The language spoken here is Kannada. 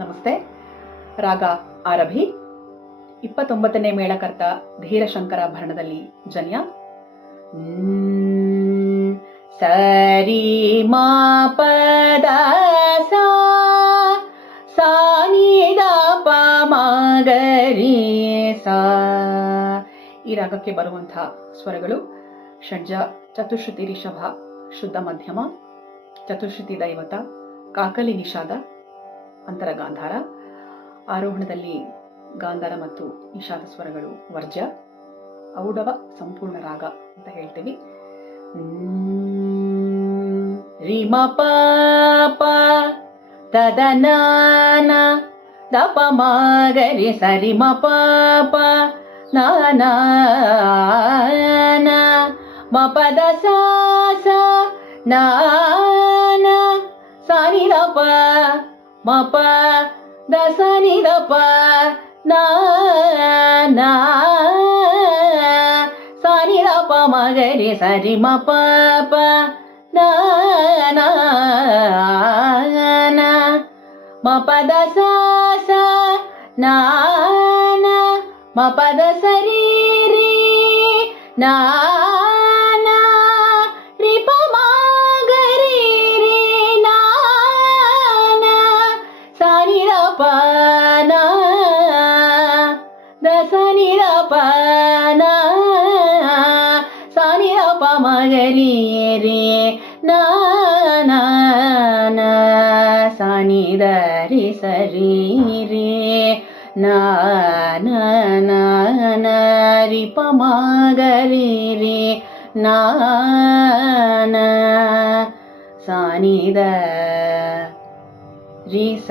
ನಮಸ್ತೆ. ರಾಗ ಆರಭಿ, 29ನೇ ಮೇಳಕರ್ತ ಧೀರಶಂಕರಾಭರಣದಲ್ಲಿ ಜನ್ಯ. ಸರಿ ಮಾ ಪದ ಸಾ ನಿ ದ ಪ ಮ ಗ ರಿ ಸಾ. ಈ ರಾಗಕ್ಕೆ ಬರುವಂತಹ ಸ್ವರಗಳು ಷಡ್ಜ, ಚತುಶ್ರುತಿ ರಿಷಭ, ಶುದ್ಧ ಮಧ್ಯಮ, ಚತುಶ್ರುತಿ ದೈವತ, ಕಾಕಲಿ ನಿಷಾದ, ಅಂತರ ಗಾಂಧಾರ. ಆರೋಹಣದಲ್ಲಿ ಗಾಂಧಾರ ಮತ್ತು ನಿಷಾದ ಸ್ವರಗಳು ವರ್ಜ. ಔಡವ ಸಂಪೂರ್ಣ ರಾಗ ಅಂತ ಹೇಳ್ತೀವಿ. ರಿ ಮ ಪ ಪ ತದ ನ ದ ಪ ಮ ಗ ರಿ ಸ ರಿ ಮ ಪ ಪ ನ ನ ಮ ಪ ದ ಸ ಸ ನ ನ ಸ ನಿ ದ ಪ ಮ ಪ ದ ಸ ನಿ ದ ಪ ನ ನ ಸ ನಿ ದ ಪ ಮ ಗ ರಿ ಸ ರಿ ಮ ಪ ಪ ನ ನ ನ ಮ ಪ ದ ಸ ಸ ನ ನ ಮ ಪ ದ ಸ ರಿ ರಿ ನ ನ ರಿ ಪ ಮ ಗ ರಿ ರಿ ನ ನ ಸ ನಿ ದ ಪ ನ ದ ಸ ನಿ ದ ಪ ನ ಸ ನಿ ದ ಪ ಮ ಗ ರಿ ರಿ ನ ನ ನ ಸ ನಿ ದ ರಿ ಸ ರಿ ರಿ ನ ನ ನ ನ ರಿ ಪ ಮ ಗ ರಿ ರಿ ನ ನ ಸ ನಿ ದ ರಿ ಸ